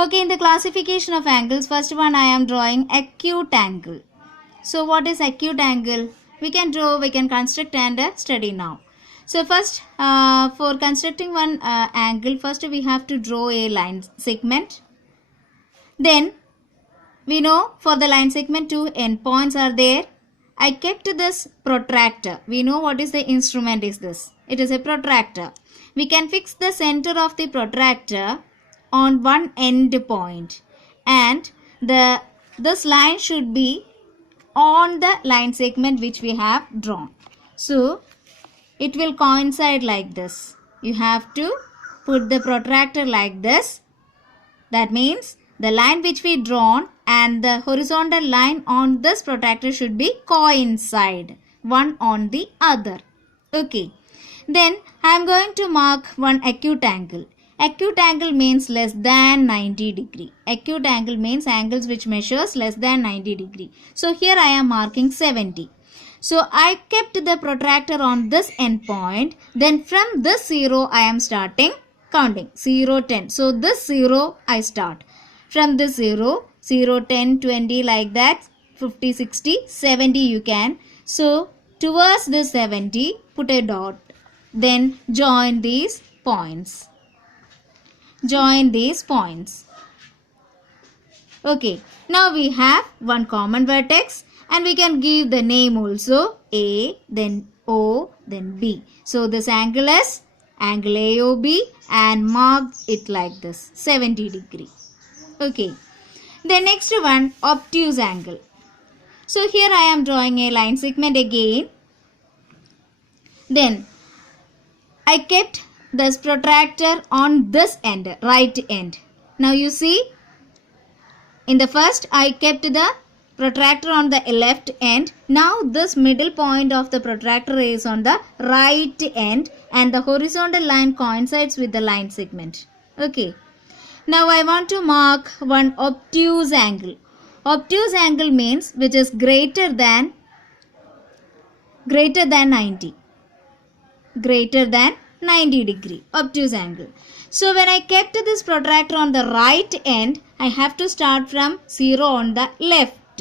Okay, in the classification of angles, first one I am drawing acute angle. So what is acute angle? We can draw, we can construct and study now. So first, for constructing one angle, first we have to draw a line segment. Then we know for the line segment two endpoints are there. I kept this protractor. We know what is the instrument is this. It is a protractor. We can fix the center of the protractor on one end point, and this line should be on the line segment which we have drawn. So it will coincide like this. You have to put the protractor like this. That means the line which we drawn and the horizontal line on this protractor should be coincide one on the other. Okay. Then I am going to mark one acute angle. Acute angle means less than 90 degree. Acute angle means angles which measures less than 90 degree. So here I am marking 70. So I kept the protractor on this end point. Then from this 0 I am starting counting 0, 10. So this 0 I start. From this 0, 0, 10, 20 like that, 50, 60, 70 you can. So towards this 70 put a dot. Then join these points. Join these points. Okay, now we have one common vertex and we can give the name also A, then O, then B. So this angle is angle AOB and mark it like this 70 degree. Okay, the next one obtuse angle. So here I am drawing a line segment again. Then I kept this protractor on this end, right end. Now you see, in the first I kept the protractor on the left end. Now this middle point of the protractor is on the right end and the horizontal line coincides with the line segment. Okay. Now I want to mark one obtuse angle. Obtuse angle means which is greater than 90. Greater than 90 degree, obtuse angle. So when I kept this protractor on the right end, I have to start from 0 on the left.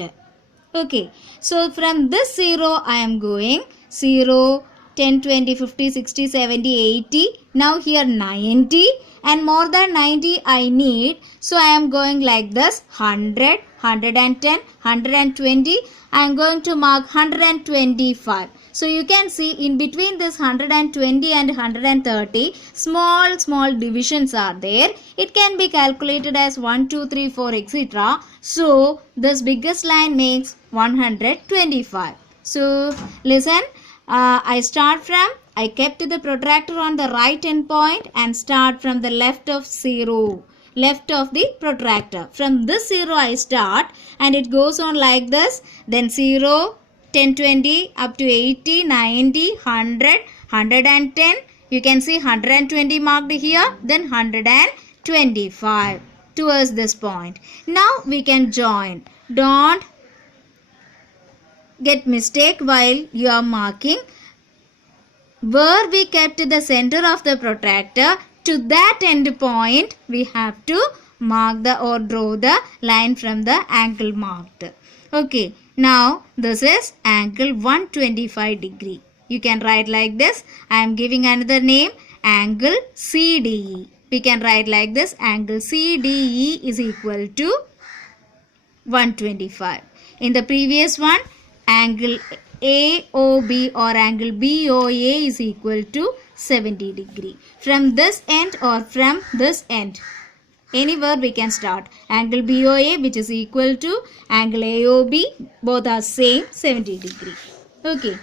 Okay, so from this 0 I am going 0, 10, 20, 50, 60, 70, 80. Now here 90 and more than 90 I need. So I am going like this 100, 110, 120. I am going to mark 125. So you can see in between this 120 and 130 small divisions are there. It can be calculated as 1, 2, 3, 4 etc. So this biggest line makes 125. So listen, I kept the protractor on the right end point and start from the left of 0. Left of the protractor. From this 0 I start and it goes on like this. Then 0, 10, 20 up to 80, 90, 100, 110. You can see 120 marked here. Then 125 towards this point. Now we can join. Don't get mistake while you are marking. Where we kept the center of the protractor, to that end point we have to mark or draw the line from the angle marked. Okay, now this is angle 125 degree. You can write like this. I am giving another name, angle CDE. We can write like this, angle CDE is equal to 125. In the previous one, angle AOB or angle BOA is equal to 70 degree. From this end or from this end, anywhere we can start. Angle BOA which is equal to angle AOB, both are same 70 degree. Okay.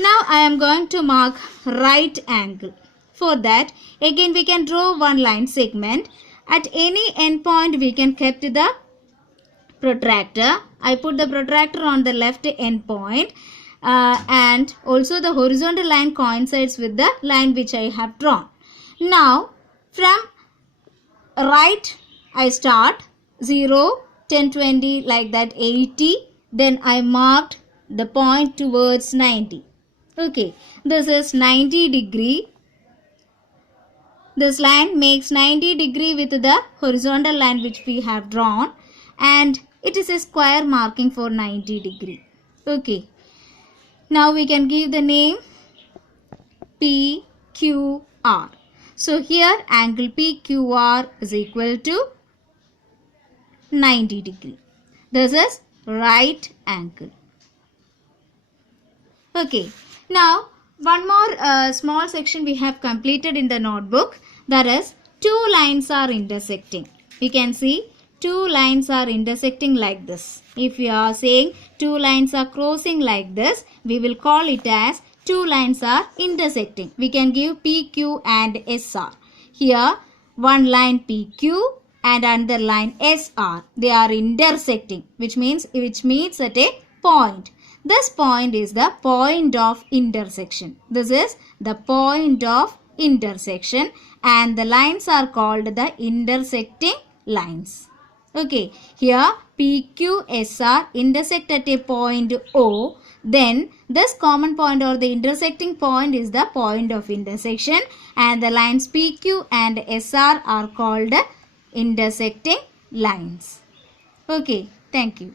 Now I am going to mark right angle. For that, again we can draw one line segment. At any end point we can keep the protractor. I put the protractor on the left end point. And also the horizontal line coincides with the line which I have drawn. Now from right I start 0, 10, 20 like that 80. Then I marked the point towards 90. Okay, this is 90 degree. This line makes 90 degree with the horizontal line which we have drawn, and it is a square marking for 90 degree. Okay. Now we can give the name PQR. So here angle PQR is equal to 90 degree. This is right angle. Okay. Now one more small section we have completed in the notebook. That is, two lines are intersecting. We can see two lines are intersecting like this. If we are saying two lines are crossing like this, we will call it as two lines are intersecting. We can give PQ and SR. Here one line PQ and another line SR. They are intersecting, which means which meets at a point. This point is the point of intersection. This is the point of intersection, and the lines are called the intersecting lines. Okay, here PQSR intersect at a point O. Then this common point or the intersecting point is the point of intersection, and the lines PQ and SR are called intersecting lines. Okay, thank you.